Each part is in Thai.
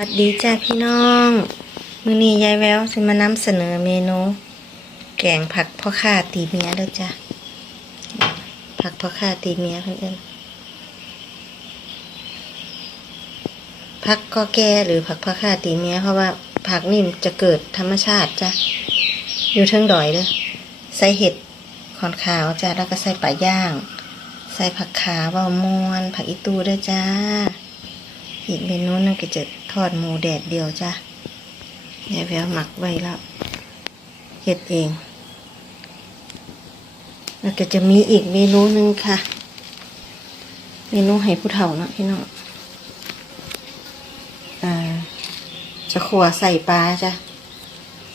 วัสดีจ้าพี่น้อง มือนี้ยายแววจะมานำเสนอเมนู แกงผักพ่อข้าตีเมียเด้อจ้ะผักพ่อข้าตีเมียเพิ่นเอิ้นผักก็แก่หรือผักพ่อข้าตีเมียเพราะว่าผักนี่มจะเกิดธรรมชาติจ้ะอยู่เทิงดอยเด้อใส่เห็ดขอนขาวจ้ะแล้วก็ใส่ปลาย่าง ใส่ผักขาเบามวนผักอีตูเด้อจ้าอีกเมนูนึงก็จะ อดหมูแดดเดียวจ้ะยายแววหมักไว้แล้วเฮ็ดเอง แล้วก็จะมีอีกเมนูหนึงค่ะ เมนูให้ผู้เฒ่าเนาะพี่น้องอ่าจะขัวใส่ปลาจ้ะ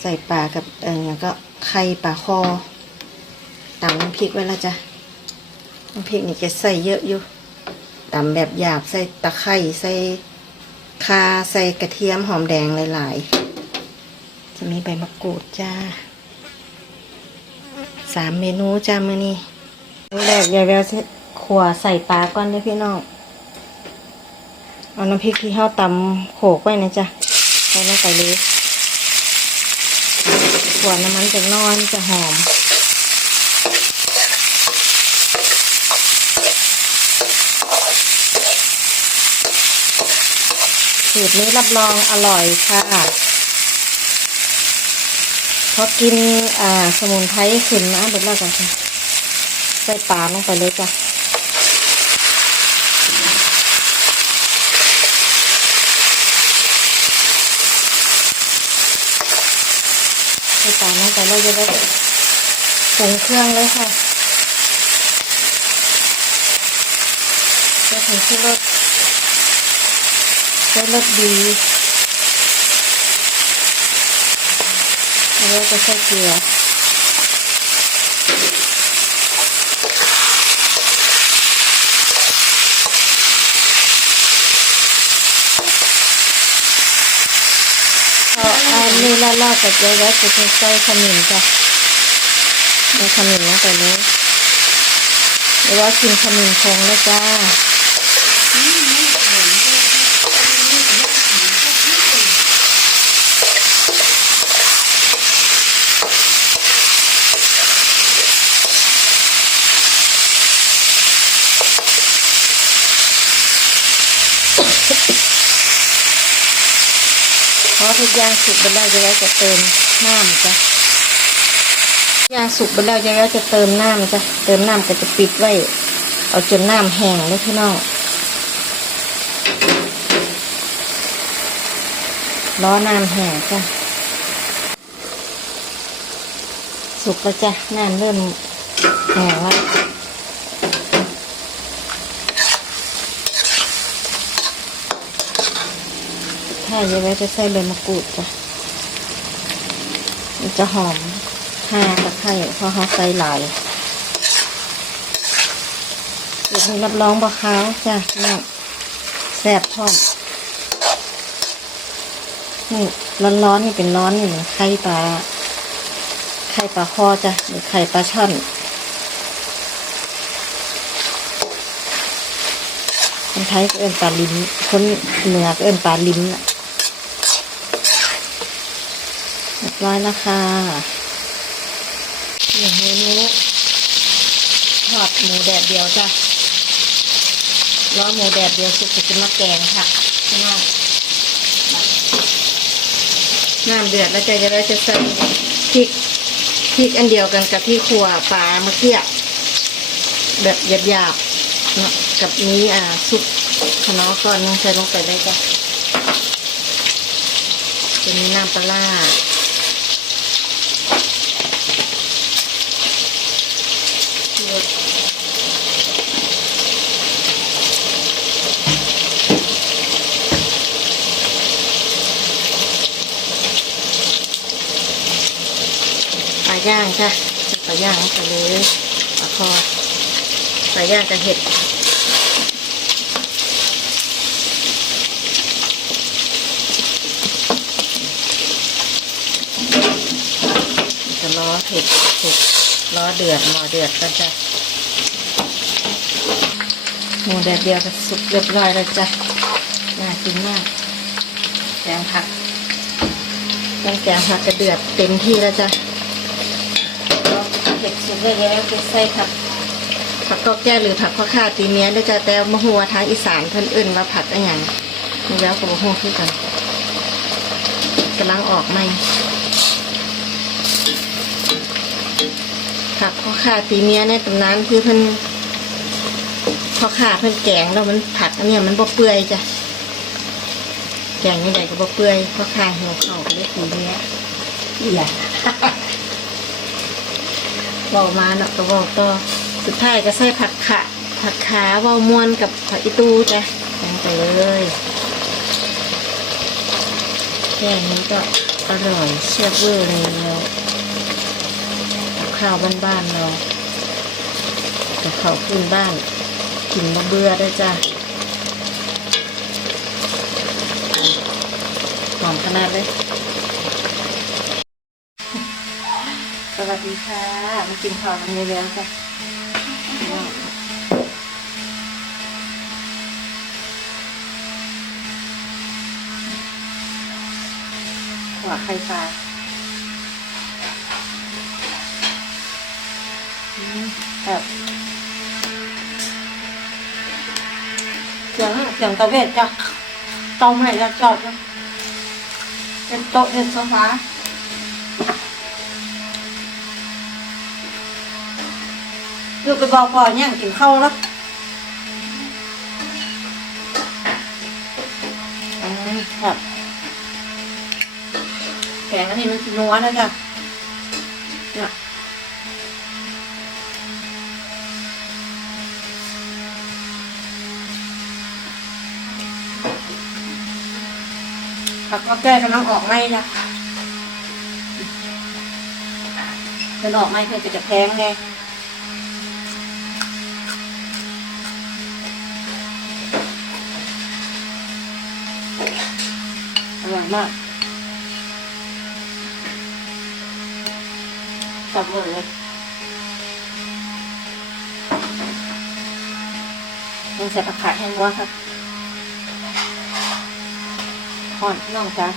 ใส่ปลากับเออแล้วก็ไข่ปลาคอตำน้ำพริกไว้แล้วจ้ะน้ำพริกนี่จะใส่เยอะอยู่ตำแบบหยาบใส่ตะไคร้ใส่ คาใส่กระเทียมหอมแดงหลายๆ จะมีใบมะกรูดจ้าสามเมนูจ้ามือนี้แรกยายแววขัวใส่ปลาก่อนเด้พี่น้องเอาน้ำพริกที่เฮาตำโขกไว้นะจ้ะใส่ลงไปเลยขัวน้ำมันจะน้อยจะหอม สูตรนี้รับรองอร่อยค่ะพอกินอ่าสมุนไพรขึ้นนะเดี๋ยวเราจะใส่ปลาลงไปเลยจ้ะใส่ปลาลงไปเลยจะได้ปรุงเครื่องเลยค่ะใส่ผงชูรส ช้รสดีแล้วก็ใส่เกลือเออันนี้ละลากับเยอะๆจะใส่ขมิ้นจ้ะใส่ขมิ้นลงไปเลยหรือว่ากินขมิ้นคงแล้วจ้า ทุกอย่างสุกไปแล้วจะแล้วจะเติมน้ำจ้ะยาสุกไปแล้วจะแล้วจะเติมน้ำจ้ะเติมน้ำก็จะปิดไว้ เอาจนน้ำแห้งเลยพี่น้องล้อน้ำแห้งจ้ะสุกแล้วจ้ะน้ำเริ่มแห้งแล้ว ถ้าเยอะไว้จะใส่ใบมะกรูดจ้ะมันจะหอมห่าตะไคร้เพราะเขาใส่หลายเดี๋ยวนี้รับรองบะขาวจ้ะนี่แซ่บพร้อมนี่ร้อนๆนี่เป็นร้อนนี่ไข่ปลาไข่ปลาคอจ้ะหรือไข่ปลาช่อนคนไทยก็เอิ้นปลาลิ้นคนเหนือก็เอิ้นปลาลิ้นน่ะเรีย บร้อยแล้วค่ะอย่างเมนูทอดหมูแดดเดียวจ้ะร้อนหมูแดดเดียวสุกจะมาแกงค่ะพี่น้องน้ำเดือดแล้วใจจะได้จะใส่พริกพริกอันเดียวกันกับที่ครัวปลาเมื่อกี้แบบหยาบๆนะกับนี้อ่าสุกขนอก่อนนึงใส่ลงไปได้จ้ะจะมีน้ำปลาร้าชูรส ปลา ย่างจ้ะปลาย่างลงไปเลยปลาคอปลาย่างกับเห็ดจะล้อเห็ดสุกล้อเดือดหม้อเดือดก็จะหมูแดดเดียวก็สุกเรียบร้อยแล้วจ้ะน่ากินมากแกงผักแกงแกงผักกระเดือดเต็มที่แล้วจ้ะ เผ็ดสุดเลยแล้วจะใส่ผักผักกอกแก้หรือผักข้อข้าตีเมียด้วยจ้ะแต่มะฮัวทางอีสานเพิ่นเอื่นว่าผักอะไรอย่างนี่แล้วก็มะฮัวคือกันกำลังออกใหมผักข้อข้าตีเมียในตำนานคือเพิ่นข้อข้าเพิ่นแกงแล้วมันผักอันเนี้ยมันบ่เปื่อยจ้ะแกงยังไงก็บ่เปื่อยข้อข้าหัวเข่าก็เลยตีเมียอีหล่ะ ว้ามาเนาะก็ว้าต่อสุดท้ายก็ใส่ผักขะผักขาว้ามวนกับผักอีตูจ้ะลงไปเลยแค่นี้ก็อร่อยเชียบเวอร์เลยแล้วกับข้าวบ้านๆเรากับข้าวพื้นบ้านกินมาเบื่อได้จ้ะหอมขนาดเลย สวัสดีค่ะ มากินข้าวกันเยอะๆจ้ะหัวไข่ปลาแบบเสียงเสียงตะเวทจ้ะเตาใหม่แล้วจอดจ้ะเป็นโต๊ะเป็นโซฟา ลูกไปบอกพ่อย่างกินข้าวแล้วครับแกงอันนี้มันนัวนะจ๊ะเนี่ยผักก็แก้กำลังออกไหมจ้ะมันออกไหมเพื่อจะแพงไง อร่อย มากจับเลยยังใส่ผักขาดให้นัวค่ะห่อนน้องจ้า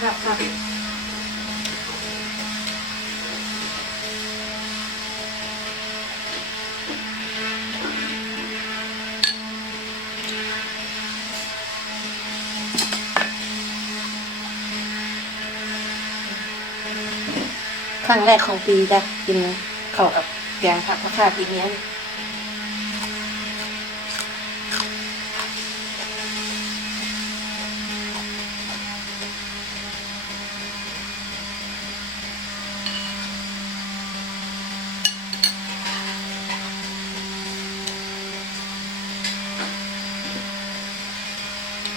ครับครับครั้งแรกของปีจ้ะกินข้าวกับแกงผักมะข่าปีนี้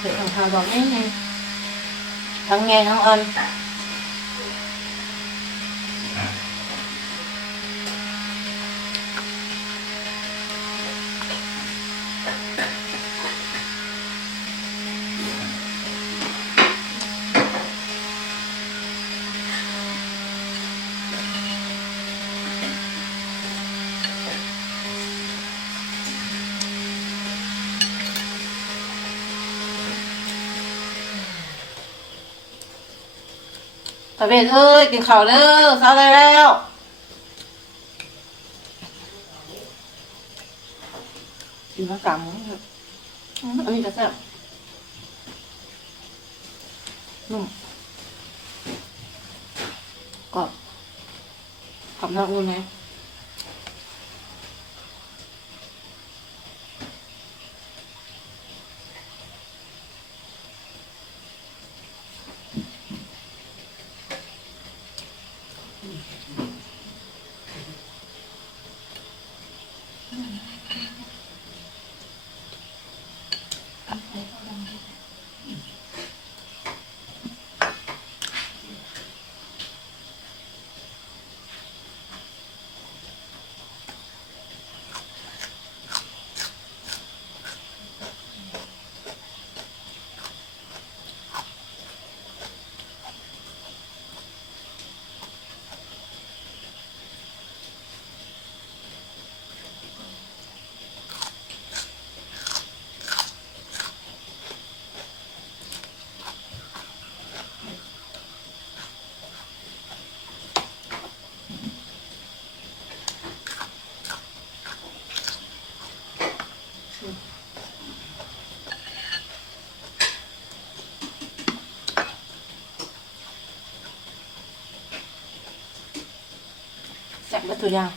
เดี๋ยวของเขา ประเวทเอ้ยกินข้าวเด้อข้าได้แล้วกินข้าวกำมั้งเถอะอืมอันนี้จะแซ่บนุ่มกรอบกรอบนอกนุ่มไหม Okay. บแล้วตัวยาง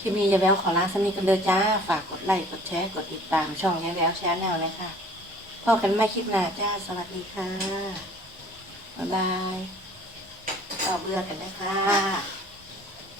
คลิปนี้ยายแววขอลาสำนีกันเลยจ้า ฝากกดไลค์ กดแชร์ กดติดตามช่องยายแววแชร์แนลเลยค่ะพบกันใหม่คลิปหน้าจ้า สวัสดีค่ะ บ๊ายบาย เบื่อกันนะคะ